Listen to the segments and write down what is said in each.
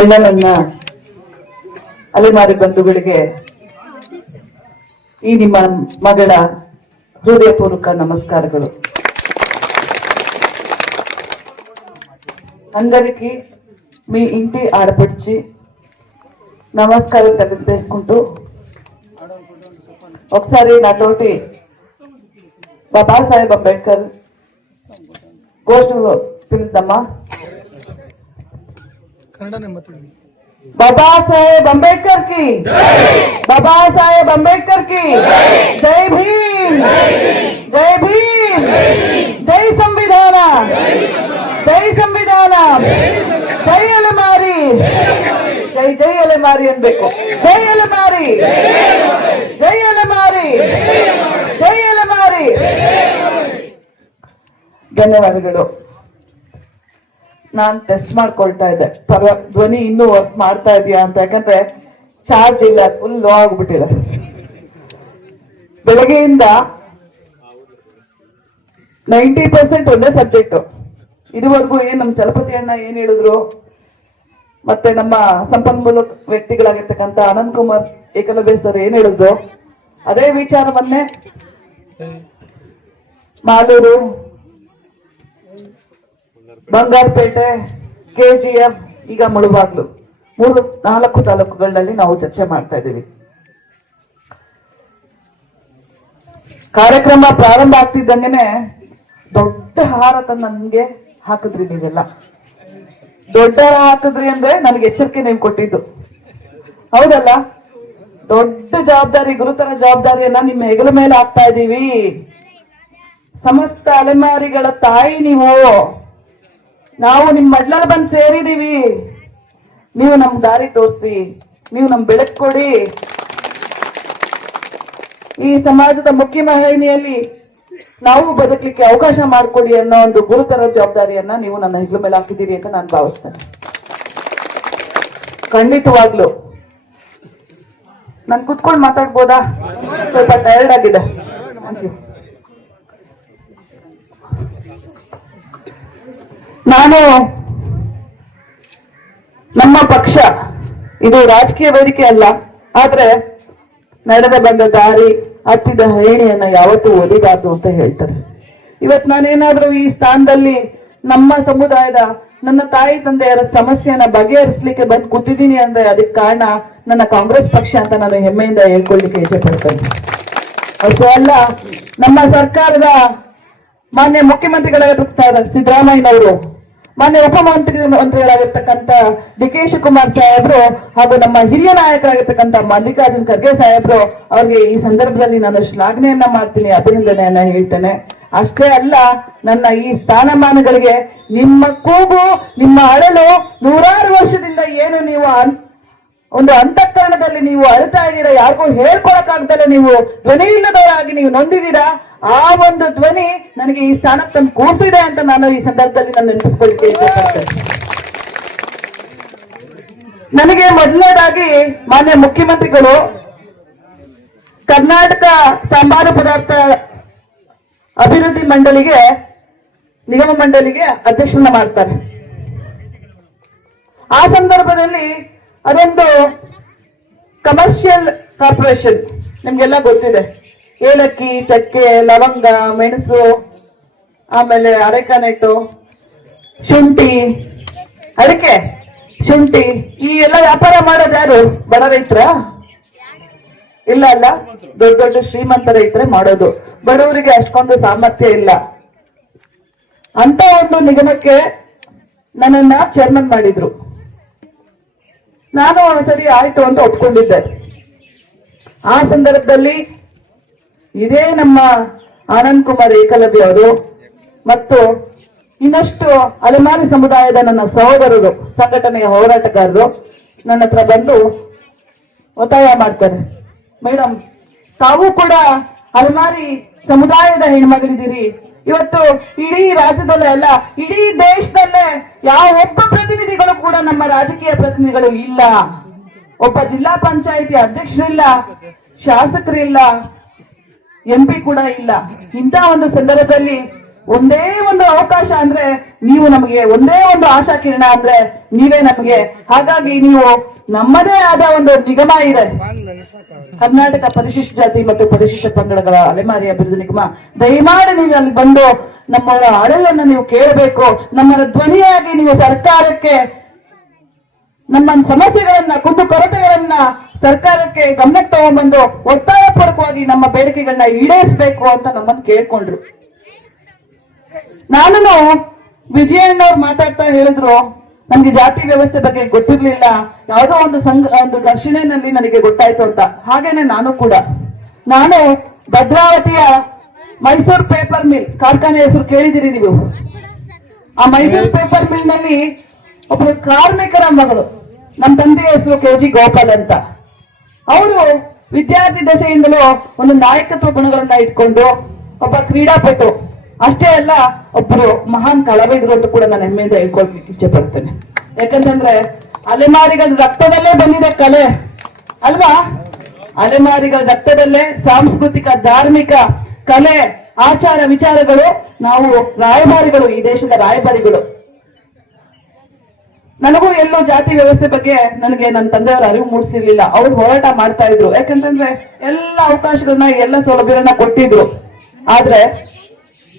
ಎಲ್ಲ ನನ್ನ ಅಲೆಮಾರಿ ಬಂಧುಗಳಿಗೆ ಈ ನಿಮ್ಮ ಮಗಳ ಹೃದಯಪೂರ್ವಕ నమస్కారాలు అందరికీ మీ ఇంటి ఆడపడిచి నమస్కారం తెలియజేసుకుంటూ ఒకసారి నాతోటి సాహెబ్ అంబేద్కర్ గోష్ఠి పిలుద్దామా ಕನ್ನಡನೇ ಮಾತಾಡಿ बाबा साहेब अंबेडकर की बाबा साहेब अंबेडकर की जय भीम जय भीम जय संविधान जय संविधान जय अलमारी जय जय अलमारी ಅನ್ಬೇಕು ಜೈ ಅಲಮಾರಿ ಜೈ ಅಲಮಾರಿ ಜೈ ಅಲಮಾರಿ ಧನ್ಯವಾದಗಳು ನಾನ್ ಟೆಸ್ಟ್ ಮಾಡ್ಕೊಳ್ತಾ ಇದ್ದೆ ಪರ್ವ ಧ್ವನಿ ಇನ್ನೂ ವರ್ಕ್ ಮಾಡ್ತಾ ಇದೆಯಾ ಅಂತ ಯಾಕಂದ್ರೆ ಚಾರ್ಜ್ ಇಲ್ಲ ಫುಲ್ ಲೋ ಆಗ್ಬಿಟ್ಟಿದೆ ಬೆಳಗ್ಗೆಯಿಂದ ನೈಂಟಿ ಪರ್ಸೆಂಟ್ ಒಂದೇ ಸಬ್ಜೆಕ್ಟ್ ಇದುವರೆಗೂ ಏನ್ ನಮ್ಮ ಚಲಪತಿ ಅಣ್ಣ ಏನ್ ಹೇಳಿದ್ರು ಮತ್ತೆ ನಮ್ಮ ಸಂಪನ್ಮೂಲ ವ್ಯಕ್ತಿಗಳಾಗಿರ್ತಕ್ಕಂಥ ಅನಂತ್ ಕುಮಾರ್ ಏಕಲವ್ಯ ಸರ್ ಏನ್ ಹೇಳಿದ್ರು ಅದೇ ವಿಚಾರವನ್ನೇ ಮಾಲೂರು ಬಂಗಾರಪೇಟೆ ಕೆಜಿಎಫ್ ಈಗ ಮುಳುಬಾಗ್ಲು ಮೂರು ನಾಲ್ಕು ತಾಲೂಕುಗಳಲ್ಲಿ ನಾವು ಚರ್ಚೆ ಮಾಡ್ತಾ ಇದ್ದೀವಿ ಕಾರ್ಯಕ್ರಮ ಪ್ರಾರಂಭ ಆಗ್ತಿದ್ದಂಗೆನೆ ದೊಡ್ಡ ಹಾರ ತಂದು ನನ್ಗೆ ಹಾಕಿದ್ರಿ ನೀವೆಲ್ಲ ದೊಡ್ಡ ಹಾಕಿದ್ರಿ ಅಂದ್ರೆ ನನಗೆ ಎಚ್ಚರಿಕೆ ನೀವು ಕೊಟ್ಟಿದ್ದು ಹೌದಲ್ಲ ದೊಡ್ಡ ಜವಾಬ್ದಾರಿ ಗುರುತರ ಜವಾಬ್ದಾರಿಯನ್ನ ನಿಮ್ಮ ಹೆಗಲ ಮೇಲೆ ಹಾಕ್ತಾ ಇದ್ದೀವಿ ಸಮಸ್ತ ಅಲೆಮಾರಿಗಳ ತಾಯಿ ನೀವು ನಾವು ನಿಮ್ ಮಡ್ಲಲ್ಲಿ ಬಂದು ಸೇರಿದೀವಿ ನೀವು ನಮ್ ದಾರಿ ತೋರಿಸಿ ನೀವು ನಮ್ ಬೆಳಕು ಕೊಡಿ ಈ ಸಮಾಜದ ಮುಖ್ಯ ಮಹಿಳೆಯಲ್ಲಿ ನಾವು ಬದುಕಲಿಕ್ಕೆ ಅವಕಾಶ ಮಾಡ್ಕೊಡಿ ಅನ್ನೋ ಒಂದು ಗುರುತರ ಜವಾಬ್ದಾರಿಯನ್ನ ನೀವು ನನ್ನ ಹೆಗ್ಲ ಮೇಲೆ ಹಾಕಿದ್ದೀರಿ ಅಂತ ನಾನು ಭಾವಿಸ್ತೇನೆ ಖಂಡಿತವಾಗ್ಲು ನಾನು ಕುತ್ಕೊಂಡು ಮಾತಾಡ್ಬೋದಾ ಸ್ವಲ್ಪ ಟಯರ್ಡ್ ಆಗಿದೆ ನಾನು ನಮ್ಮ ಪಕ್ಷ ಇದು ರಾಜಕೀಯ ವೇದಿಕೆ ಅಲ್ಲ ಆದ್ರೆ ನಡೆದ ಬಂದ ದಾರಿ ಹತ್ತಿದ ಹೇಳಿಯನ್ನ ಯಾವತ್ತೂ ಒಲಿಬಾರ್ದು ಅಂತ ಹೇಳ್ತಾರೆ ಇವತ್ ನಾನೇನಾದ್ರೂ ಈ ಸ್ಥಾನದಲ್ಲಿ ನಮ್ಮ ಸಮುದಾಯದ ನನ್ನ ತಾಯಿ ತಂದೆಯರ ಸಮಸ್ಯೆಯನ್ನ ಬಗೆಹರಿಸಲಿಕ್ಕೆ ಬಂದು ಕೂತಿದ್ದೀನಿ ಅಂದ್ರೆ ಅದಕ್ಕೆ ಕಾರಣ ನನ್ನ ಕಾಂಗ್ರೆಸ್ ಪಕ್ಷ ಅಂತ ನಾನು ಹೆಮ್ಮೆಯಿಂದ ಹೇಳ್ಕೊಳ್ಳಿಕ್ಕೆ ಇಚ್ಛೆ ಪಡ್ತೇನೆ ಅಷ್ಟೇ ಅಲ್ಲ ನಮ್ಮ ಸರ್ಕಾರದ ಮಾನ್ಯ ಮುಖ್ಯಮಂತ್ರಿಗಳಾಗಿರ್ತಾರೆ ಸಿದ್ದರಾಮಯ್ಯನವರು ಮಾನ್ಯ ಉಪಮಂತ್ರಿ ಮಂತ್ರಿಗಳಾಗಿರ್ತಕ್ಕಂಥ ಡಿ ಕೆ ಶಿವಕುಮಾರ್ ಸಾಹೇಬ್ರು ಹಾಗೂ ನಮ್ಮ ಹಿರಿಯ ನಾಯಕರಾಗಿರ್ತಕ್ಕಂಥ ಮಲ್ಲಿಕಾರ್ಜುನ್ ಖರ್ಗೆ ಸಾಹೇಬ್ರು ಅವ್ರಿಗೆ ಈ ಸಂದರ್ಭದಲ್ಲಿ ನಾನು ಶ್ಲಾಘನೆಯನ್ನ ಮಾಡ್ತೀನಿ ಅಭಿನಂದನೆಯನ್ನ ಹೇಳ್ತೇನೆ ಅಷ್ಟೇ ಅಲ್ಲ ನನ್ನ ಈ ಸ್ಥಾನಮಾನಗಳಿಗೆ ನಿಮ್ಮ ಕೂಗು ನಿಮ್ಮ ಅಳಲು ನೂರಾರು ವರ್ಷದಿಂದ ಏನು ನೀವು ಒಂದು ಅಂತಃಕರಣದಲ್ಲಿ ನೀವು ಅಳ್ತಾ ಇದ್ದೀರಾ ಯಾರಿಗೂ ಹೇಳ್ಕೊಳಕ್ಕಾಗ್ದಲ್ಲ ನೀವು ಧ್ವನಿ ಇಲ್ಲದವರಾಗಿ ನೀವು ನೊಂದಿದ್ದೀರಾ ಆ ಒಂದು ಧ್ವನಿ ನನಗೆ ಈ ಸ್ಥಾನ ತಂದು ಕೂರಿಸಿದೆ ಅಂತ ನಾನು ಈ ಸಂದರ್ಭದಲ್ಲಿ ನಾನು ನೆನಪಿಸ್ಕೊಳ್ತೀನಿ ನನಗೆ ಮೊದಲನೇದಾಗಿ ಮಾನ್ಯ ಮುಖ್ಯಮಂತ್ರಿಗಳು ಕರ್ನಾಟಕ ಸಾಂಬಾರು ಪದಾರ್ಥ ಅಭಿವೃದ್ಧಿ ಮಂಡಳಿಗೆ ನಿಗಮ ಮಂಡಳಿಗೆ ಅಧ್ಯಕ್ಷನ ಮಾಡ್ತಾರೆ ಆ ಸಂದರ್ಭದಲ್ಲಿ ಅದೊಂದು ಕಮರ್ಷಿಯಲ್ ಕಾರ್ಪೊರೇಷನ್ ನಿಮ್ಗೆಲ್ಲ ಗೊತ್ತಿದೆ ಏಲಕ್ಕಿ ಚಕ್ಕೆ ಲವಂಗ ಮೆಣಸು ಆಮೇಲೆ ಅರೆಕಾನೆಟ್ಟು ಶುಂಠಿ ಅಡಿಕೆ ಶುಂಠಿ ಈ ಎಲ್ಲ ವ್ಯಾಪಾರ ಮಾಡೋದು ಯಾರು ಬಡ ರೈತರ ಇಲ್ಲ ಅಲ್ಲ ದೊಡ್ಡ ದೊಡ್ಡ ಶ್ರೀಮಂತ ರೈತರೇ ಮಾಡೋದು ಬಡವರಿಗೆ ಅಷ್ಟೊಂದು ಸಾಮರ್ಥ್ಯ ಇಲ್ಲ ಅಂತ ಒಂದು ನಿಗಮಕ್ಕೆ ನನ್ನನ್ನ ಚೇರ್ಮನ್ ಮಾಡಿದ್ರು ನಾನು ಸರಿ ಆಯ್ತು ಅಂತ ಒಪ್ಕೊಂಡಿದ್ದೆ ಆ ಸಂದರ್ಭದಲ್ಲಿ ಇದೇ ನಮ್ಮ ಆನಂದ್ ಕುಮಾರ್ ಏಕಲವ್ಯ ಅವರು ಮತ್ತು ಇನ್ನಷ್ಟು ಅಲೆಮಾರಿ ಸಮುದಾಯದ ನನ್ನ ಸಹೋದರರು ಸಂಘಟನೆಯ ಹೋರಾಟಗಾರರು ನನ್ನ ಹತ್ರ ಬಂದು ಒತ್ತಾಯ ಮಾಡ್ತಾರೆ ಮೇಡಮ್ ತಾವು ಕೂಡ ಅಲೆಮಾರಿ ಸಮುದಾಯದ ಹೆಣ್ಮಗಳಿದ್ದೀರಿ ಇವತ್ತು ಇಡೀ ರಾಜ್ಯದಲ್ಲೇ ಅಲ್ಲ ಇಡೀ ದೇಶದಲ್ಲೇ ಯಾವ ಒಬ್ಬ ಪ್ರತಿನಿಧಿಗಳು ಕೂಡ ನಮ್ಮ ರಾಜಕೀಯ ಪ್ರತಿನಿಧಿಗಳು ಇಲ್ಲ ಒಬ್ಬ ಜಿಲ್ಲಾ ಪಂಚಾಯಿತಿ ಅಧ್ಯಕ್ಷರಿಲ್ಲ ಶಾಸಕರಿಲ್ಲ ಎಂ ಪಿ ಕೂಡ ಇಲ್ಲ ಇಂತಹ ಒಂದು ಸಂದರ್ಭದಲ್ಲಿ ಒಂದೇ ಒಂದು ಅವಕಾಶ ಅಂದ್ರೆ ನೀವು ನಮಗೆ ಒಂದೇ ಒಂದು ಆಶಾ ಕಿರಣ ಅಂದ್ರೆ ನೀವೇ ನಮಗೆ ಹಾಗಾಗಿ ನೀವು ನಮ್ಮದೇ ಆದ ಒಂದು ನಿಗಮ ಇದೆ ಕರ್ನಾಟಕ ಪರಿಶಿಷ್ಟ ಜಾತಿ ಮತ್ತು ಪರಿಶಿಷ್ಟ ಪಂಗಡಗಳ ಅಲೆಮಾರಿ ಅಭಿವೃದ್ಧಿ ನಿಗಮ ದಯಮಾಡಿ ನೀವು ಅಲ್ಲಿ ಬಂದು ನಮ್ಮ ಅಡಲನ್ನು ನೀವು ಕೇಳಬೇಕು ನಮ್ಮ ಧ್ವನಿಯಾಗಿ ನೀವು ಸರ್ಕಾರಕ್ಕೆ ನಮ್ಮ ಸಮಸ್ಯೆಗಳನ್ನ ಕುಂದು ಕೊರತೆಗಳನ್ನ ಸರ್ಕಾರಕ್ಕೆ ಗಮನಕ್ಕೆ ತಗೊಂಡ್ಬಂದು ಒತ್ತಾಯಪೂರ್ವಕವಾಗಿ ನಮ್ಮ ಬೇಡಿಕೆಗಳನ್ನ ಈಡೇರಿಸಬೇಕು ಅಂತ ನಮ್ಮನ್ನು ಕೇಳ್ಕೊಂಡ್ರು ನಾನು ವಿಜಯಣ್ಣವ್ರು ಮಾತಾಡ್ತಾ ಹೇಳಿದ್ರು ನಮ್ಗೆ ಜಾತಿ ವ್ಯವಸ್ಥೆ ಬಗ್ಗೆ ಗೊತ್ತಿರ್ಲಿಲ್ಲ ಯಾವುದೋ ಒಂದು ಸಂಘ ಒಂದು ಘರ್ಷಣೆನಲ್ಲಿ ನನಗೆ ಗೊತ್ತಾಯ್ತು ಅಂತ ಹಾಗೇನೆ ನಾನು ಕೂಡ ನಾನು ಭದ್ರಾವತಿಯ ಮೈಸೂರು ಪೇಪರ್ ಮಿಲ್ ಕಾರ್ಖಾನೆ ಹೆಸರು ಕೇಳಿದಿರಿ ನೀವು ಆ ಮೈಸೂರು ಪೇಪರ್ ಮಿಲ್ ನಲ್ಲಿ ಒಬ್ಬರು ಕಾರ್ಮಿಕರ ಮಗಳು ನಮ್ಮ ತಂದೆಯ ಹೆಸರು ಕೆ ಜಿ ಗೋಪಾಲ್ ಅಂತ ಅವರು ವಿದ್ಯಾರ್ಥಿ ದಶೆಯಿಂದಲೂ ಒಂದು ನಾಯಕತ್ವ ಗುಣಗಳನ್ನ ಇಟ್ಕೊಂಡು ಒಬ್ಬ ಕ್ರೀಡಾಪಟು ಅಷ್ಟೇ ಅಲ್ಲ ಒಬ್ರು ಮಹಾನ್ ಕಳವಿದ್ರು ಅಂತ ಕೂಡ ನಾನು ಹೆಮ್ಮೆಯಿಂದ ಹೇಳ್ಕೊಳ್ಲಿಕ್ಕೆ ಇಷ್ಟಪಡ್ತೇನೆ ಯಾಕಂತಂದ್ರೆ ಅಲೆಮಾರಿಗಳ ರಕ್ತದಲ್ಲೇ ಬಂದಿದೆ ಕಲೆ ಅಲ್ವಾ ಅಲೆಮಾರಿಗಳ ರಕ್ತದಲ್ಲೇ ಸಾಂಸ್ಕೃತಿಕ ಧಾರ್ಮಿಕ ಕಲೆ ಆಚಾರ ವಿಚಾರಗಳು ನಾವು ರಾಯಭಾರಿಗಳು ಈ ದೇಶದ ರಾಯಭಾರಿಗಳು ನನಗೂ ಎಲ್ಲೋ ಜಾತಿ ವ್ಯವಸ್ಥೆ ಬಗ್ಗೆ ನನಗೆ ನನ್ನ ತಂದೆಯವರು ಅರಿವು ಮೂಡಿಸಿರ್ಲಿಲ್ಲ ಅವ್ರು ಹೋರಾಟ ಮಾಡ್ತಾ ಇದ್ರು ಯಾಕಂತಂದ್ರೆ ಎಲ್ಲ ಅವಕಾಶಗಳನ್ನ ಎಲ್ಲ ಸೌಲಭ್ಯಗಳನ್ನ ಕೊಟ್ಟಿದ್ರು ಆದ್ರೆ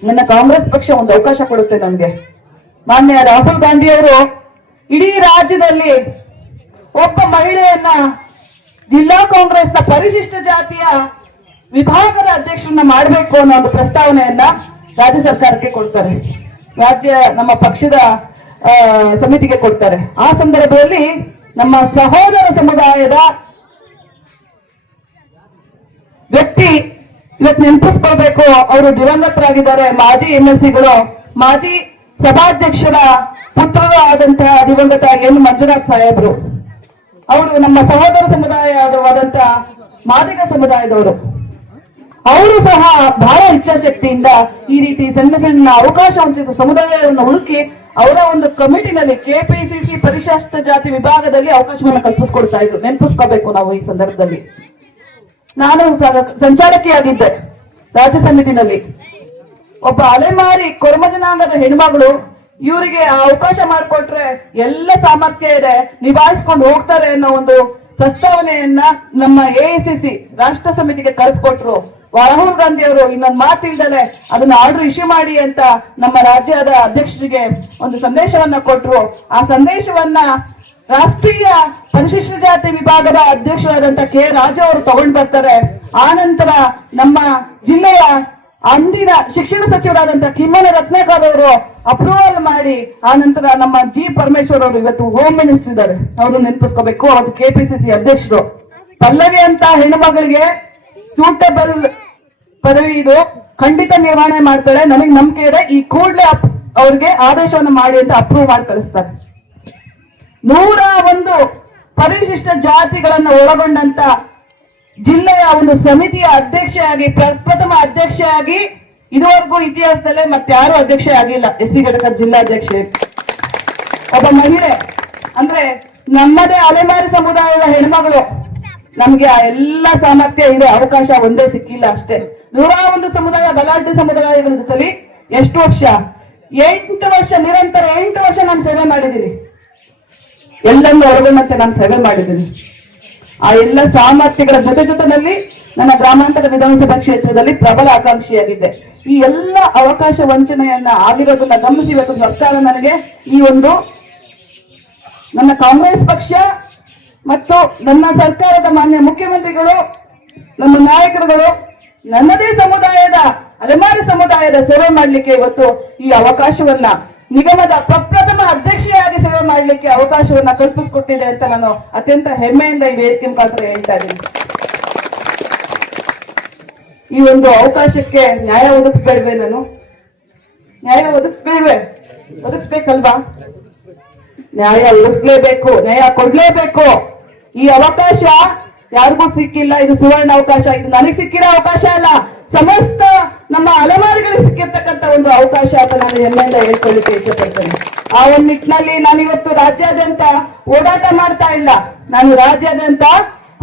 ನನ್ನ ಕಾಂಗ್ರೆಸ್ ಪಕ್ಷ ಒಂದು ಅವಕಾಶ ಕೊಡುತ್ತೆ ನಮಗೆ ಮಾನ್ಯ ರಾಹುಲ್ ಗಾಂಧಿ ಅವರು ಇಡೀ ರಾಜ್ಯದಲ್ಲಿ ಒಬ್ಬ ಮಹಿಳೆಯನ್ನ ಜಿಲ್ಲಾ ಕಾಂಗ್ರೆಸ್ನ ಪರಿಶಿಷ್ಟ ಜಾತಿಯ ವಿಭಾಗದ ಅಧ್ಯಕ್ಷರನ್ನ ಮಾಡಬೇಕು ಅನ್ನೋ ಒಂದು ಪ್ರಸ್ತಾವನೆಯನ್ನ ರಾಜ್ಯ ಸರ್ಕಾರಕ್ಕೆ ಕೊಡ್ತಾರೆ ರಾಜ್ಯ ನಮ್ಮ ಪಕ್ಷದ ಸಮಿತಿಗೆ ಕೊಡ್ತಾರೆ ಆ ಸಂದರ್ಭದಲ್ಲಿ ನಮ್ಮ ಸಹೋದರ ಸಮುದಾಯದ ವ್ಯಕ್ತಿ ಇವತ್ತು ನೆನಪಿಸ್ಕೊಳ್ಬೇಕು ಅವರು ದಿವಂಗತರಾಗಿದ್ದಾರೆ ಮಾಜಿ ಎಂ ಎಲ್ ಸಿಗಳು ಮಾಜಿ ಸಭಾಧ್ಯಕ್ಷರ ಪುತ್ರರು ಆದಂತಹ ದಿವಂಗತ ಎನ್ ಮಂಜುನಾಥ್ ಸಾಹೇಬ್ರು ಅವರು ನಮ್ಮ ಸಹೋದರ ಸಮುದಾಯವಾದಂತ ಮಾದಿಗ ಸಮುದಾಯದವರು ಅವರು ಸಹ ಬಹಳ ಇಚ್ಛಾಶಕ್ತಿಯಿಂದ ಈ ರೀತಿ ಸಣ್ಣ ಸಣ್ಣ ಅವಕಾಶ ಹಂಚಿದ ಸಮುದಾಯವನ್ನು ಹುಡುಕಿ ಅವರ ಒಂದು ಕಮಿಟಿನಲ್ಲಿ ಕೆಪಿಸಿಸಿ ಪರಿಶಿಷ್ಟ ಜಾತಿ ವಿಭಾಗದಲ್ಲಿ ಅವಕಾಶವನ್ನು ಕಲ್ಪಿಸ್ಕೊಡ್ತಾ ಇದ್ರು ನೆನಪಿಸ್ಕೋಬೇಕು ನಾವು ಈ ಸಂದರ್ಭದಲ್ಲಿ ನಾನು ಸಂಚಾಲಕಿಯಾಗಿದ್ದೆ ರಾಜ್ಯ ಸಮಿತಿನಲ್ಲಿ ಒಬ್ಬ ಅಲೆಮಾರಿ ಕೊರ್ಮ ಜನಾಂಗದ ಹೆಣ್ಮಗಳು ಇವರಿಗೆ ಅವಕಾಶ ಮಾಡಿಕೊಟ್ರೆ ಎಲ್ಲ ಸಾಮರ್ಥ್ಯ ಇದೆ ನಿಭಾಯಿಸ್ಕೊಂಡು ಹೋಗ್ತಾರೆ ಅನ್ನೋ ಒಂದು ಪ್ರಸ್ತಾವನೆಯನ್ನ ನಮ್ಮ ಎಐಸಿಸಿ ರಾಷ್ಟ್ರ ಸಮಿತಿಗೆ ಕಳಿಸ್ಕೊಟ್ರು ರಾಹುಲ್ ಗಾಂಧಿ ಅವರು ಇನ್ನೊಂದು ಮಾತಿಲ್ದಲೆ ಅದನ್ನ ಆರ್ಡರ್ ಇಶ್ಯೂ ಮಾಡಿ ಅಂತ ನಮ್ಮ ರಾಜ್ಯದ ಅಧ್ಯಕ್ಷರಿಗೆ ಒಂದು ಸಂದೇಶವನ್ನ ಕೊಟ್ರು ಆ ಸಂದೇಶವನ್ನ ರಾಷ್ಟ್ರೀಯ ಪರಿಶಿಷ್ಟ ಜಾತಿ ವಿಭಾಗದ ಅಧ್ಯಕ್ಷರಾದಂತ ಕೆ ರಾಜ ಅವರು ತಗೊಂಡ್ ಬರ್ತಾರೆ ಆ ನಂತರ ನಮ್ಮ ಜಿಲ್ಲೆಯ ಅಂದಿನ ಶಿಕ್ಷಣ ಸಚಿವರಾದಂತ ಕಿಮ್ಮನ ರತ್ನಾಕರ್ ಅವರು ಅಪ್ರೂವಲ್ ಮಾಡಿ ಆ ನಂತರ ನಮ್ಮ ಜಿ ಪರಮೇಶ್ವರ್ ಅವರು ಇವತ್ತು ಹೋಮ್ ಮಿನಿಸ್ಟರ್ ಇದ್ದಾರೆ ಅವರು ನೆನಪಿಸ್ಕೋಬೇಕು ಅವರು ಕೆಪಿಸಿಸಿ ಅಧ್ಯಕ್ಷರು ಪಲ್ಲವಿ ಅಂತ ಹೆಣ್ಣು ಮಗಳಿಗೆ ಸೂಟಬಲ್ ಪದವಿ ಇದು ಖಂಡಿತ ನಿರ್ವಹಣೆ ಮಾಡ್ತಾರೆ ನನಗೆ ನಂಬಿಕೆ ಇದೆ ಈ ಕೂಡಲೇ ಅವ್ರಿಗೆ ಆದೇಶವನ್ನು ಮಾಡಿ ಅಂತ ಅಪ್ರೂವ್ ಮಾಡಿ ಕಳಿಸ್ತಾರೆ ನೂರ ಒಂದು ಪರಿಶಿಷ್ಟ ಜಾತಿಗಳನ್ನು ಒಳಗೊಂಡಂತ ಜಿಲ್ಲೆಯ ಒಂದು ಸಮಿತಿಯ ಅಧ್ಯಕ್ಷೆಯಾಗಿ ಪ್ರಪ್ರಥಮ ಅಧ್ಯಕ್ಷೆಯಾಗಿ ಇದುವರೆಗೂ ಇತಿಹಾಸದಲ್ಲೇ ಮತ್ತಾರು ಅಧ್ಯಕ್ಷೆ ಆಗಿಲ್ಲ ಎಸ್ ಸಿ ಘಟಕ ಜಿಲ್ಲಾಧ್ಯಕ್ಷೆ ಒಬ್ಬ ಮಹಿಳೆ ಅಂದ್ರೆ ನಮ್ಮದೇ ಅಲೆಮಾರಿ ಸಮುದಾಯದ ಹೆಣ್ಮಗಳು ನಮ್ಗೆ ಆ ಎಲ್ಲ ಸಾಮರ್ಥ್ಯ ಇದೆ ಅವಕಾಶ ಒಂದೇ ಸಿಕ್ಕಿಲ್ಲ ಅಷ್ಟೇ ನೂರ ಒಂದು ಸಮುದಾಯ ಬಲಾಢ್ಯ ಸಮುದಾಯಗಳ ಜೊತೆ ಎಷ್ಟು ವರ್ಷ ಎಂಟು ವರ್ಷ ನಿರಂತರ ಎಂಟು ವರ್ಷ ನಾನು ಸೇವೆ ಮಾಡಿದ್ದೀನಿ ಎಲ್ಲನ್ನೂ ಒಳಗೊಂಡಂತೆ ನಾನು ಸೇವೆ ಮಾಡಿದ್ದೀನಿ ಆ ಎಲ್ಲ ಸಾಮರ್ಥ್ಯಗಳ ಜೊತೆ ಜೊತೆನಲ್ಲಿ ನನ್ನ ಗ್ರಾಮಾಂತರ ವಿಧಾನಸಭಾ ಕ್ಷೇತ್ರದಲ್ಲಿ ಪ್ರಬಲ ಆಕಾಂಕ್ಷಿಯಾಗಿದ್ದೆ ಈ ಎಲ್ಲ ಅವಕಾಶ ವಂಚನೆಯನ್ನ ಆಗಿರೋದನ್ನ ಗಮನಿಸಿ ಇವತ್ತು ಸರ್ಕಾರ ನನಗೆ ಈ ಒಂದು ನನ್ನ ಕಾಂಗ್ರೆಸ್ ಪಕ್ಷ ಮತ್ತು ನನ್ನ ಸರ್ಕಾರದ ಮಾನ್ಯ ಮುಖ್ಯಮಂತ್ರಿಗಳು ನಮ್ಮ ನಾಯಕರುಗಳು ನನ್ನದೇ ಸಮುದಾಯದ ಅಲೆಮಾರಿ ಸಮುದಾಯದ ಸೇವೆ ಮಾಡಲಿಕ್ಕೆ ಇವತ್ತು ಈ ಅವಕಾಶವನ್ನ ನಿಗಮದ ಪ್ರಪ್ರಥಮ ಅಧ್ಯಕ್ಷೆಯಾಗಿ ಮಾಡಲಿಕ್ಕೆ ಅವಕಾಶವನ್ನ ಕಲ್ಪಿಸಿಕೊಟ್ಟಿದೆ ಅಂತ ನಾನು ಅತ್ಯಂತ ಹೆಮ್ಮೆಯಿಂದ ಈ ವೇದಿಕೆ ಮುಖಾಂತರ ಹೇಳ್ತಾ ಇದ್ದೀನಿ ಈ ಒಂದು ಅವಕಾಶಕ್ಕೆ ನ್ಯಾಯ ಒದಗಿಸ್ಬೇಡ್ವೆ ನಾನು ನ್ಯಾಯ ಒದಗಿಸ್ಬೇಡ್ವೆ ಒದಗಿಸ್ಬೇಕಲ್ವಾ ನ್ಯಾಯ ಒದಗಿಸ್ಲೇಬೇಕು ನ್ಯಾಯ ಕೊಡ್ಲೇಬೇಕು ಈ ಅವಕಾಶ ಯಾರಿಗೂ ಸಿಕ್ಕಿಲ್ಲ ಇದು ಸುವರ್ಣ ಅವಕಾಶ ಇದು ನನಗೆ ಸಿಕ್ಕಿರೋ ಅವಕಾಶ ಅಲ್ಲ ಸಮಸ್ತ ನಮ್ಮ ಅಲೆಮಾರಿಗಳು ಸಿಕ್ಕಿರ್ತಕ್ಕಂಥ ಒಂದು ಅವಕಾಶ ಅಂತ ನಾನು ಎಲ್ಲೆಲ್ಲ ಹೇಳ್ಕೊಳ್ಳಿಕ್ಕೆ ಇಷ್ಟಪಡ್ತೇನೆ ಆ ಒಂದು ನಿಟ್ಟಿನಲ್ಲಿ ನಾನು ಇವತ್ತು ರಾಜ್ಯಾದ್ಯಂತ ಓಡಾಟ ಮಾಡ್ತಾ ಇಲ್ಲ ನಾನು ರಾಜ್ಯಾದ್ಯಂತ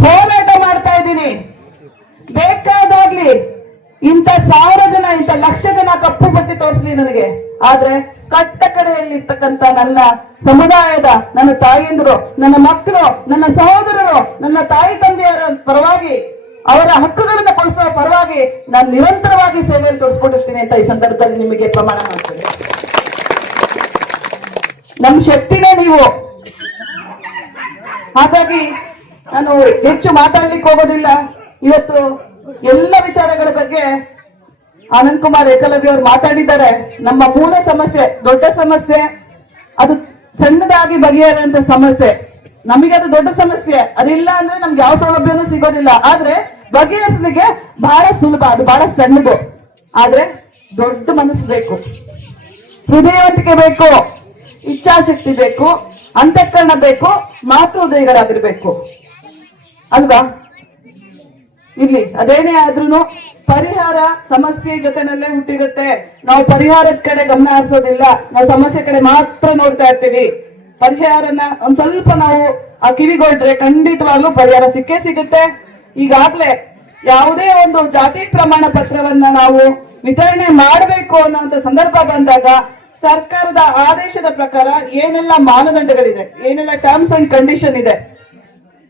ಹೋರಾಟ ಮಾಡ್ತಾ ಇದ್ದೀನಿ ಬೇಕಾದಾಗ್ಲಿ ಇಂಥ ಸಾವಿರ ಜನ ಇಂಥ ಲಕ್ಷ ಜನ ಕಪ್ಪು ಬಟ್ಟೆ ತೋರಿಸ್ಲಿ ನನಗೆ ಆದ್ರೆ ಕಟ್ಟ ಕಡೆಯಲ್ಲಿ ನನ್ನ ಸಮುದಾಯದ ನನ್ನ ತಾಯಂದಿರು ನನ್ನ ಮಕ್ಕಳು ನನ್ನ ಸಹೋದರರು ನನ್ನ ತಾಯಿ ತಂದೆಯರ ಪರವಾಗಿ ಅವರ ಹಕ್ಕುಗಳನ್ನು ಕೊಡಿಸುವ ಪರವಾಗಿ ನಾನು ನಿರಂತರವಾಗಿ ಸೇವೆಯಲ್ಲಿ ತೋರಿಸ್ಕೊಂಡಿರ್ತೀನಿ ಅಂತ ಈ ಸಂದರ್ಭದಲ್ಲಿ ನಿಮಗೆ ಪ್ರಮಾಣ ಮಾಡ್ತೇನೆ ನಮ್ಮ ಶಕ್ತಿನೇ ನೀವು ಹಾಗಾಗಿ ನಾನು ಹೆಚ್ಚು ಮಾತಾಡ್ಲಿಕ್ಕೆ ಹೋಗೋದಿಲ್ಲ ಇವತ್ತು ಎಲ್ಲ ವಿಚಾರಗಳ ಬಗ್ಗೆ ಆನಂದ್ ಕುಮಾರ್ ಏಕಲವ್ಯ ಅವರು ಮಾತಾಡಿದ್ದಾರೆ ನಮ್ಮ ಮೂಲ ಸಮಸ್ಯೆ ದೊಡ್ಡ ಸಮಸ್ಯೆ ಅದು ಸಣ್ಣದಾಗಿ ಬಗೆಹರಂತ ಸಮಸ್ಯೆ ನಮಗೆ ಅದು ದೊಡ್ಡ ಸಮಸ್ಯೆ ಅದಿಲ್ಲ ಅಂದ್ರೆ ನಮ್ಗೆ ಯಾವ ಸೌಲಭ್ಯನೂ ಸಿಗೋದಿಲ್ಲ ಆದ್ರೆ ಬಗೆಹರಿಸಲಿಕ್ಕೆ ಬಹಳ ಸುಲಭ ಅದು ಬಹಳ ಸಣ್ಣದು ಆದ್ರೆ ದೊಡ್ಡ ಮನಸ್ಸು ಬೇಕು ಹೃದಯವಂತಿಕೆ ಬೇಕು ಇಚ್ಛಾಶಕ್ತಿ ಬೇಕು ಅಂತಃಕರಣ ಬೇಕು ಮಾತೃ ಹೃದಯಗಳಾಗಿರ್ಬೇಕು ಅಲ್ವಾ ಇಲ್ಲಿ ಅದೇನೇ ಆದ್ರೂ ಪರಿಹಾರ ಸಮಸ್ಯೆ ಜೊತೆನಲ್ಲೇ ಹುಟ್ಟಿರುತ್ತೆ ನಾವು ಪರಿಹಾರದ ಕಡೆ ಗಮನ ಹರಿಸೋದಿಲ್ಲ ನಾವು ಸಮಸ್ಯೆ ಕಡೆ ಮಾತ್ರ ನೋಡ್ತಾ ಇರ್ತೀವಿ ಪರಿಹಾರನ ಒಂದ್ ಸ್ವಲ್ಪ ನಾವು ಆ ಕಿವಿಗೊಂಡ್ರೆ ಖಂಡಿತವಾಗ್ಲೂ ಪರಿಹಾರ ಸಿಕ್ಕೇ ಸಿಗುತ್ತೆ ಈಗಾಗ್ಲೇ ಯಾವುದೇ ಒಂದು ಜಾತಿ ಪ್ರಮಾಣ ಪತ್ರವನ್ನ ನಾವು ವಿತರಣೆ ಮಾಡಬೇಕು ಅನ್ನೋಂತ ಸಂದರ್ಭ ಬಂದಾಗ ಸರ್ಕಾರದ ಆದೇಶದ ಪ್ರಕಾರ ಏನೆಲ್ಲ ಮಾನದಂಡಗಳಿದೆ ಏನೆಲ್ಲ ಟರ್ಮ್ಸ್ ಅಂಡ್ ಕಂಡೀಷನ್ ಇದೆ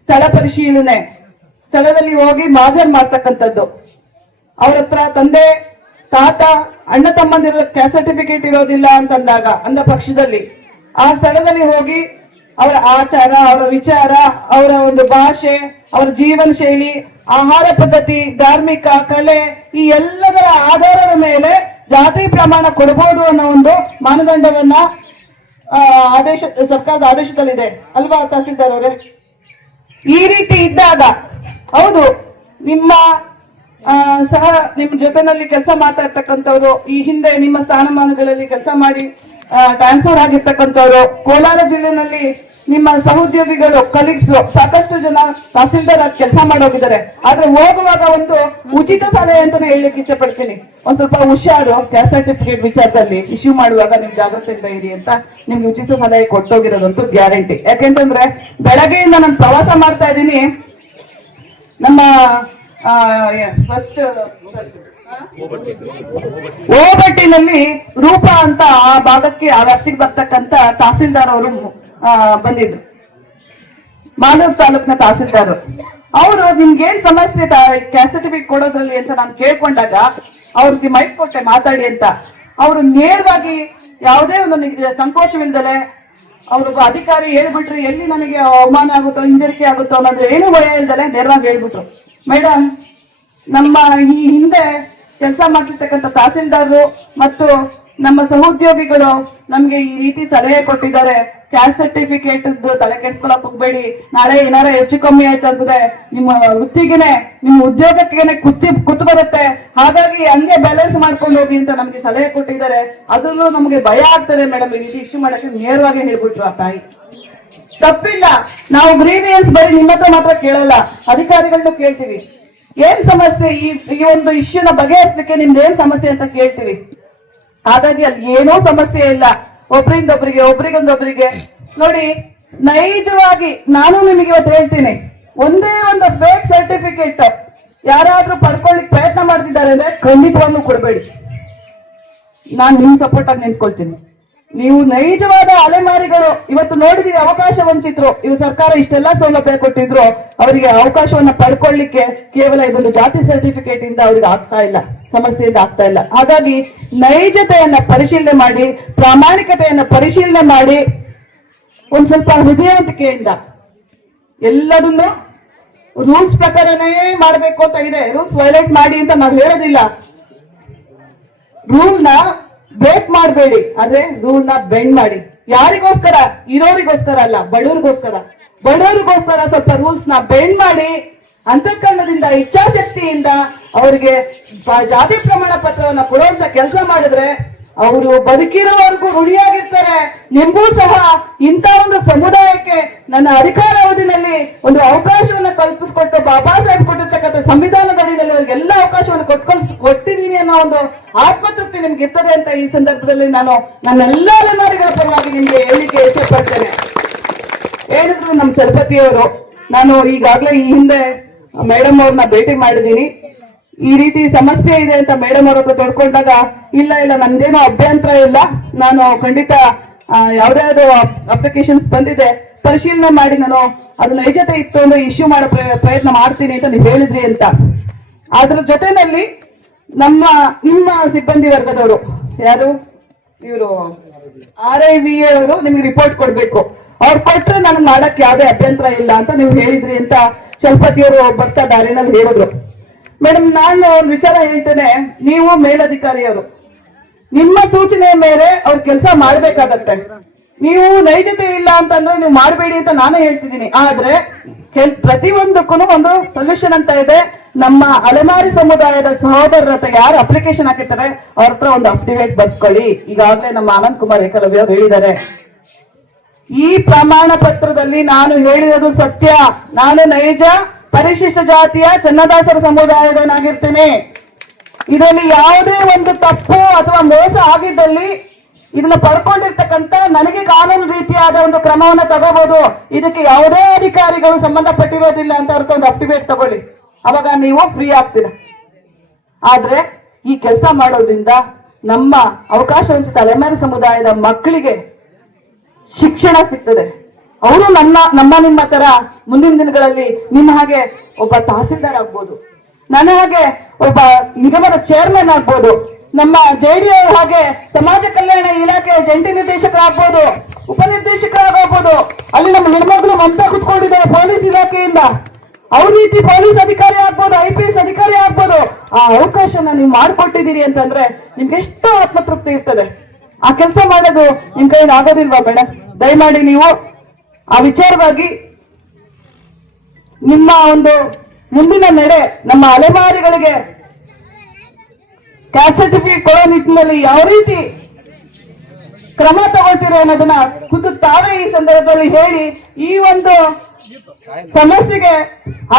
ಸ್ಥಳ ಪರಿಶೀಲನೆ ಸ್ಥಳದಲ್ಲಿ ಹೋಗಿ ಮಾಜರ್ ಮಾಡ್ತಕ್ಕಂಥದ್ದು ಅವ್ರ ಹತ್ರ ತಂದೆ ತಾತ ಅಣ್ಣ ತಮ್ಮಂದಿರ ಸರ್ಟಿಫಿಕೇಟ್ ಇರೋದಿಲ್ಲ ಅಂತಂದಾಗ ಅಂದ ಪಕ್ಷದಲ್ಲಿ ಆ ಸ್ಥಳದಲ್ಲಿ ಹೋಗಿ ಅವರ ಆಚಾರ ಅವರ ವಿಚಾರ ಅವರ ಒಂದು ಭಾಷೆ ಅವರ ಜೀವನ ಶೈಲಿ ಆಹಾರ ಪದ್ಧತಿ ಧಾರ್ಮಿಕ ಕಲೆ ಈ ಎಲ್ಲದರ ಆಧಾರದ ಮೇಲೆ ಜಾತಿ ಪ್ರಮಾಣ ಕೊಡಬಹುದು ಅನ್ನೋ ಒಂದು ಮಾನದಂಡವನ್ನ ಆದೇಶ ಸರ್ಕಾರದ ಆದೇಶದಲ್ಲಿದೆ ಅಲ್ವಾ ತಹಸೀಲ್ದಾರ್ ಅವರೇ ಈ ರೀತಿ ಇದ್ದಾಗ ಹೌದು ನಿಮ್ಮ ಸಹ ನಿಮ್ಮ ಜೊತೆನಲ್ಲಿ ಕೆಲಸ ಮಾಡ್ತಾ ಈ ಹಿಂದೆ ನಿಮ್ಮ ಸ್ಥಾನಮಾನಗಳಲ್ಲಿ ಕೆಲಸ ಮಾಡಿ ಟ್ರಾನ್ಸ್ಫರ್ ಆಗಿರ್ತಕ್ಕಂಥವ್ರು ಕೋಲಾರ ಜಿಲ್ಲೆನಲ್ಲಿ ನಿಮ್ಮ ಸಹೋದ್ಯೋಗಿಗಳು ಕಲೀಗ್ಸ್ ಸಾಕಷ್ಟು ಜನ ತಹಸೀಲ್ದಾರ್ ಆಗಿ ಕೆಲಸ ಮಾಡೋಗಿದ್ದಾರೆ ಆದ್ರೆ ಹೋಗುವಾಗ ಒಂದು ಉಚಿತ ಸಲಹೆ ಅಂತ ಹೇಳಲಿಕ್ಕೆ ಇಷ್ಟಪಡ್ತೀನಿ ಒಂದ್ ಸ್ವಲ್ಪ ಹುಷಾರು ಕ್ಯಾಸ್ಟ್ ಸರ್ಟಿಫಿಕೇಟ್ ವಿಚಾರದಲ್ಲಿ ಇಶ್ಯೂ ಮಾಡುವಾಗ ನಿಮ್ ಜಾಗೃತಿಯಿಂದ ಇರಿ ಅಂತ ನಿಮ್ಗೆ ಉಚಿತ ಸಲಹೆ ಕೊಟ್ಟೋಗಿರೋದಂತೂ ಗ್ಯಾರಂಟಿ ಯಾಕೆಂತಂದ್ರೆ ಬೆಳಗ್ಗೆಯಿಂದ ನಾನು ಪ್ರವಾಸ ಮಾಡ್ತಾ ಇದ್ದೀನಿ ನಮ್ಮ ಫಸ್ಟ್ ಓಬಟ್ಟಿನಲ್ಲಿ ರೂಪ ಅಂತ ಆ ಭಾಗಕ್ಕೆ ಆ ವ್ಯಾಪ್ತಿಗೆ ಬರ್ತಕ್ಕಂತ ತಹಸೀಲ್ದಾರ್ ಅವರು ಬಂದಿದ್ರು ಮಾಲೂರ್ ತಾಲೂಕ್ನ ತಹಸೀಲ್ದಾರ್ ಅವರು ನಿಮ್ಗೆ ಏನ್ ಸಮಸ್ಯೆ ಕ್ಯಾಸೆಟ್ ಕೊಡೋದ್ರಲ್ಲಿ ಅಂತ ನಾನು ಕೇಳ್ಕೊಂಡಾಗ ಅವ್ರಿಗೆ ಮೈಕ್ ಕೊಟ್ಟೆ ಮಾತಾಡಿ ಅಂತ ಅವರು ನೇರವಾಗಿ ಯಾವುದೇ ಒಂದು ಸಂಕೋಚವಿಲ್ಲದೆ ಅವರು ಅಧಿಕಾರಿ ಹೇಳ್ಬಿಟ್ರು ಎಲ್ಲಿ ನನಗೆ ಅವಮಾನ ಆಗುತ್ತೋ ಹಿಂಜರಿಕೆ ಆಗುತ್ತೋ ಅನ್ನೋದು ಏನು ಭಯ ಇಲ್ದಲೆ ನೇರವಾಗಿ ಹೇಳ್ಬಿಟ್ರು ಮೇಡಮ್ ನಮ್ಮ ಈ ಹಿಂದೆ ಕೆಲಸ ಮಾಡಿರ್ತಕ್ಕಂಥ ತಹಸೀಲ್ದಾರರು ಮತ್ತು ನಮ್ಮ ಸಹೋದ್ಯೋಗಿಗಳು ನಮ್ಗೆ ಈ ರೀತಿ ಸಲಹೆ ಕೊಟ್ಟಿದ್ದಾರೆ ಕ್ಯಾಸ್ಟ್ ಸರ್ಟಿಫಿಕೇಟ್ ತಲೆ ಕೆಡ್ಸ್ಕೊಳಕ್ ಹೋಗ್ಬೇಡಿ ನಾಳೆ ಏನಾರ ಹೆಚ್ಚು ಕಮ್ಮಿ ಆಯ್ತಂದ್ರೆ ನಿಮ್ಮ ವೃತ್ತಿಗೆನೆ ನಿಮ್ಮ ಉದ್ಯೋಗಕ್ಕೆ ಕುತ್ತಿ ಕುತ್ತು ಬರುತ್ತೆ ಹಾಗಾಗಿ ಹಂಗೆ ಬ್ಯಾಲೆನ್ಸ್ ಮಾಡ್ಕೊಂಡು ಹೋಗಿ ಅಂತ ನಮ್ಗೆ ಸಲಹೆ ಕೊಟ್ಟಿದ್ದಾರೆ ಅದನ್ನು ನಮ್ಗೆ ಭಯ ಆಗ್ತದೆ ಮೇಡಮ್ ಈ ರೀತಿ ಇಶ್ಯೂ ಮಾಡಕ್ಕೆ ನೇರವಾಗಿ ಹೇಳ್ಬಿಟ್ರು ಆ ತಾಯಿ ತಪ್ಪಿಲ್ಲ ನಾವು ಗ್ರೀವಿಯನ್ಸ್ ಬರೀ ನಿಮ್ಮ ಮಾತ್ರ ಕೇಳಲ್ಲ ಅಧಿಕಾರಿಗಳನ್ನ ಕೇಳ್ತೀವಿ ಏನ್ ಸಮಸ್ಯೆ ಈ ಈ ಒಂದು ಇಶ್ಯೂನ ಬಗೆಹರಿಸಲಿಕ್ಕೆ ನಿಮ್ದು ಏನ್ ಸಮಸ್ಯೆ ಅಂತ ಕೇಳ್ತೀವಿ ಹಾಗಾಗಿ ಅಲ್ಲಿ ಏನೋ ಸಮಸ್ಯೆ ಇಲ್ಲ ಒಬ್ರಿಂದ ಒಬ್ರಿಗೆ ಒಬ್ರಿಗೊಂದೊಬ್ರಿಗೆ ನೋಡಿ ನೈಜವಾಗಿ ನಾನು ನಿಮಗೆ ಇವತ್ತು ಹೇಳ್ತೀನಿ ಒಂದೇ ಒಂದು ಫೇಕ್ ಸರ್ಟಿಫಿಕೇಟ್ ಯಾರಾದ್ರೂ ಪಡ್ಕೊಳ್ಳಿಕ್ ಪ್ರಯತ್ನ ಮಾಡ್ತಿದ್ದಾರೆ ಅಂದ್ರೆ ಖಂಡಿತವನ್ನು ಕೊಡಬೇಡಿ ನಾನು ನಿಮ್ ಸಪೋರ್ಟ್ ಆಗಿ ನಿಂತ್ಕೊಳ್ತೀನಿ ನೀವು ನೈಜವಾದ ಅಲೆಮಾರಿಗಳು ಇವತ್ತು ನೋಡಿದೀವಿ ಅವಕಾಶ ವಂಚಿತರು ಇವು ಸರ್ಕಾರ ಇಷ್ಟೆಲ್ಲಾ ಸೌಲಭ್ಯ ಕೊಟ್ಟಿದ್ರು ಅವರಿಗೆ ಅವಕಾಶವನ್ನ ಪಡ್ಕೊಳ್ಳಿಕ್ಕೆ ಕೇವಲ ಇದೊಂದು ಜಾತಿ ಸರ್ಟಿಫಿಕೇಟ್ ಇಂದ ಅವ್ರಿಗೆ ಆಗ್ತಾ ಇಲ್ಲ ಸಮಸ್ಯೆಯಿಂದ ಆಗ್ತಾ ಇಲ್ಲ ಹಾಗಾಗಿ ನೈಜತೆಯನ್ನ ಪರಿಶೀಲನೆ ಮಾಡಿ ಪ್ರಾಮಾಣಿಕತೆಯನ್ನ ಪರಿಶೀಲನೆ ಮಾಡಿ ಒಂದ್ ಸ್ವಲ್ಪ ಹೃದಯವಂತಿಕೆಯಿಂದ ಎಲ್ಲದನ್ನು ರೂಲ್ಸ್ ಪ್ರಕಾರನೇ ಮಾಡಬೇಕು ಅಂತ ಇದೆ ರೂಲ್ಸ್ ವೈಲೇಟ್ ಮಾಡಿ ಅಂತ ನಾವು ಹೇಳೋದಿಲ್ಲ ರೂಲ್ನ ನ ಬ್ರೇಕ್ ಮಾಡಬೇಡಿ ಆದ್ರೆ ರೂಲ್ ನ ಬೆಂಡ್ ಮಾಡಿ ಯಾರಿಗೋಸ್ಕರ ಇರೋರಿಗೋಸ್ಕರ ಅಲ್ಲ ಬಡವರಿಗೋಸ್ಕರ ಬಡವರಿಗೋಸ್ಕರ ಸ್ವಲ್ಪ ರೂಲ್ಸ್ ನ ಬೆಂಡ್ ಮಾಡಿ ಅಂತಃಕರಣದಿಂದ ಇಚ್ಛಾಶಕ್ತಿಯಿಂದ ಅವರಿಗೆ ಜಾತಿ ಪ್ರಮಾಣ ಪತ್ರವನ್ನು ಕೊಡುವಂತ ಕೆಲಸ ಮಾಡಿದ್ರೆ ಅವರು ಬದುಕಿರುವವರೆಗೂ ಋಣಿಯಾಗಿರ್ತಾರೆ ಎಂಬೂ ಸಹ ಇಂಥ ಒಂದು ಸಮುದಾಯಕ್ಕೆ ನನ್ನ ಅಧಿಕಾರಾವಧಿನಲ್ಲಿ ಒಂದು ಅವಕಾಶವನ್ನು ಕಲ್ಪಿಸಿಕೊಟ್ಟು ಬಾಬಾ ಸಾಹೇಬ್ ಕೊಟ್ಟಿರ್ತಕ್ಕಂಥ ಸಂವಿಧಾನದ ಅಡಿಯಲ್ಲಿ ಎಲ್ಲ ಅವಕಾಶವನ್ನು ಕೊಟ್ಕೊಂಡು ಕೊಟ್ಟಿದ್ದೀನಿ ಅನ್ನೋ ಒಂದು ಆತ್ಮತೃಪ್ತಿ ನಿಮ್ಗೆ ಇರ್ತದೆ ಅಂತ ಈ ಸಂದರ್ಭದಲ್ಲಿ ನಾನು ಎಲ್ಲ ಅಲೆಮಾರಿಗಳ ಪರವಾಗಿ ನಿಮಗೆ ಹೇಳಿಕೆ ಇಷ್ಟಪಡ್ತೇನೆ ಹೇಳಿದ್ರು ನಮ್ಮ ಚಲಪತಿಯವರು ನಾನು ಈಗಾಗಲೇ ಈ ಹಿಂದೆ ಮೇಡಮ್ ಅವ್ರನ್ನ ಭೇಟಿ ಮಾಡಿದ್ದೀನಿ ಈ ರೀತಿ ಸಮಸ್ಯೆ ಇದೆ ಅಂತ ಮೇಡಮ್ ಅವ್ರ ಹತ್ರ ಇಲ್ಲ ಇಲ್ಲ ನಂದೇನೋ ಅಭ್ಯಂತರ ಇಲ್ಲ ನಾನು ಖಂಡಿತ ಯಾವ್ದಾದ್ರು ಅಪ್ಲಿಕೇಶನ್ಸ್ ಬಂದಿದೆ ಪರಿಶೀಲನೆ ಮಾಡಿ ನಾನು ಅದನ್ನ ನೈಜತೆ ಇತ್ತು ಅಂದ್ರೆ ಇಶ್ಯೂ ಮಾಡೋ ಪ್ರಯತ್ನ ಮಾಡ್ತೀನಿ ಅಂತ ನೀವು ಹೇಳಿದ್ರಿ ಅಂತ ಅದ್ರ ಜೊತೆನಲ್ಲಿ ನಮ್ಮ ನಿಮ್ಮ ಸಿಬ್ಬಂದಿ ವರ್ಗದವರು ಯಾರು ಇವರು ಆರ್ ಐ ವಿ ಅವರು ನಿಮ್ಗೆ ರಿಪೋರ್ಟ್ ಕೊಡ್ಬೇಕು ಅವ್ರು ಕೊಟ್ರೆ ನನ್ಗೆ ಮಾಡಕ್ ಯಾವ್ದೇ ಅಭ್ಯಂತರ ಇಲ್ಲ ಅಂತ ನೀವು ಹೇಳಿದ್ರಿ ಅಂತ ಚಲಪತಿಯವರು ಬರ್ತಾ ದಾರಿನಲ್ಲಿ ಹೇಳಿದ್ರು ಮೇಡಮ್ ನಾನು ಒಂದು ವಿಚಾರ ಹೇಳ್ತೇನೆ ನೀವು ಮೇಲಧಿಕಾರಿಯವರು ನಿಮ್ಮ ಸೂಚನೆ ಮೇಲೆ ಅವ್ರ ಕೆಲಸ ಮಾಡ್ಬೇಕಾಗತ್ತೆ ನೀವು ನೈಜತೆ ಇಲ್ಲ ಅಂತಂದ್ರೆ ನೀವು ಮಾಡಬೇಡಿ ಅಂತ ನಾನು ಹೇಳ್ತಿದ್ದೀನಿ ಆದ್ರೆ ಪ್ರತಿ ಒಂದಕ್ಕೂ ಒಂದು ಸೊಲ್ಯೂಷನ್ ಅಂತ ಇದೆ ನಮ್ಮ ಅಲೆಮಾರಿ ಸಮುದಾಯದ ಸಹೋದರರ ಹತ್ರ ಯಾರು ಅಪ್ಲಿಕೇಶನ್ ಹಾಕಿರ್ತಾರೆ ಅವ್ರ ಹತ್ರ ಒಂದು ಅಪ್ಟಿವೇಟ್ ಬರ್ಸ್ಕೊಳ್ಳಿ ಈಗಾಗಲೇ ನಮ್ಮ ಆನಂದ್ ಕುಮಾರ್ ಏಕಲವ್ಯ ಹೇಳಿದ್ದಾರೆ ಈ ಪ್ರಮಾಣ ಪತ್ರದಲ್ಲಿ ನಾನು ಹೇಳಿರೋದು ಸತ್ಯ ನಾನು ನೈಜ ಪರಿಶಿಷ್ಟ ಜಾತಿಯ ಚನ್ನದಾಸರ ಸಮುದಾಯದವನಾಗಿರ್ತೇನೆ ಇದರಲ್ಲಿ ಯಾವುದೇ ಒಂದು ತಪ್ಪು ಅಥವಾ ಮೋಸ ಆಗಿದ್ದಲ್ಲಿ ಇದನ್ನ ಪಡ್ಕೊಂಡಿರ್ತಕ್ಕಂಥ ನನಗೆ ಕಾನೂನು ರೀತಿಯಾದ ಒಂದು ಕ್ರಮವನ್ನು ತಗೋಬಹುದು ಇದಕ್ಕೆ ಯಾವುದೇ ಅಧಿಕಾರಿಗಳು ಸಂಬಂಧಪಟ್ಟಿರೋದಿಲ್ಲ ಅಂತ ಅವ್ರದ್ದು ಒಂದು ಅಪ್ಟಿವೇಟ್ ತಗೊಳ್ಳಿ ಅವಾಗ ನೀವು ಫ್ರೀ ಆಗ್ತೀರ ಆದ್ರೆ ಈ ಕೆಲಸ ಮಾಡೋದ್ರಿಂದ ನಮ್ಮ ಅವಕಾಶ ವಂಚಿತ ಅಲೆಮಾರಿ ಸಮುದಾಯದ ಮಕ್ಕಳಿಗೆ ಶಿಕ್ಷಣ ಸಿಗ್ತದೆ ಅವರು ನನ್ನ ನಮ್ಮ ನಿಮ್ಮ ತರ ಮುಂದಿನ ದಿನಗಳಲ್ಲಿ ನಿಮ್ಮ ಹಾಗೆ ಒಬ್ಬ ತಹಸೀಲ್ದಾರ್ ಆಗ್ಬೋದು ನನ್ನ ಹಾಗೆ ಒಬ್ಬ ನಿಗಮದ ಚೇರ್ಮನ್ ಆಗ್ಬೋದು ನಮ್ಮ ಜೆ ಡಿ ಹಾಗೆ ಸಮಾಜ ಕಲ್ಯಾಣ ಇಲಾಖೆ ಜಂಟಿ ನಿರ್ದೇಶಕರಾಗ್ಬೋದು ಆಗಬಹುದು ಅಲ್ಲಿ ನಮ್ಮ ಹೆಣ್ಮಕ್ಳು ಮಂತ ಕುತ್ಕೊಂಡಿದ್ದಾರೆ ಪೊಲೀಸ್ ಇಲಾಖೆಯಿಂದ ಅವ್ರ ರೀತಿ ಪೊಲೀಸ್ ಅಧಿಕಾರಿ ಆಗ್ಬೋದು ಐ ಪಿ ಎಸ್ ಅಧಿಕಾರಿ ಆಗ್ಬೋದು ಆ ಅವಕಾಶನ ನೀವು ಮಾಡ್ಕೊಟ್ಟಿದ್ದೀರಿ ಅಂತಂದ್ರೆ ನಿಮ್ಗೆ ಎಷ್ಟು ಆತ್ಮತೃಪ್ತಿ ಇರ್ತದೆ ಆ ಕೆಲಸ ಮಾಡೋದು ನಿಮ್ ಕೈಯಲ್ಲಿ ಆಗೋದಿಲ್ವಾ ಮೇಡಮ್ ದಯಮಾಡಿ ನೀವು ಆ ವಿಚಾರವಾಗಿ ನಿಮ್ಮ ಒಂದು ಮುಂದಿನ ನಡೆ ನಮ್ಮ ಅಲೆಮಾರಿಗಳಿಗೆ ಕ್ಯಾಸೆಟ್ಗೆ ಕೊಡೋ ನಿಟ್ಟಿನಲ್ಲಿ ಯಾವ ರೀತಿ ಕ್ರಮ ತಗೊಳ್ತೀರಿ ಅನ್ನೋದನ್ನ ಖುದ್ದು ತಾವೇ ಈ ಸಂದರ್ಭದಲ್ಲಿ ಹೇಳಿ ಈ ಒಂದು ಸಮಸ್ಯೆಗೆ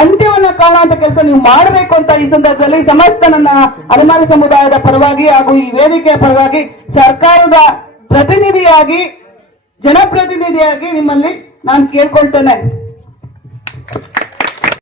ಅಂತ್ಯವನ್ನು ಕಾಣುವಂತ ಕೆಲಸ ನೀವು ಮಾಡಬೇಕು ಅಂತ ಈ ಸಂದರ್ಭದಲ್ಲಿ ಸಮಸ್ತ ನನ್ನ ಅಲೆಮಾರಿ ಸಮುದಾಯದ ಪರವಾಗಿ ಹಾಗೂ ಈ ವೇದಿಕೆಯ ಪರವಾಗಿ ಸರ್ಕಾರದ ಪ್ರತಿನಿಧಿಯಾಗಿ ಜನಪ್ರತಿನಿಧಿಯಾಗಿ ನಿಮ್ಮಲ್ಲಿ ನಾನು ಕೇಳ್ಕೊಳ್ತೇನೆ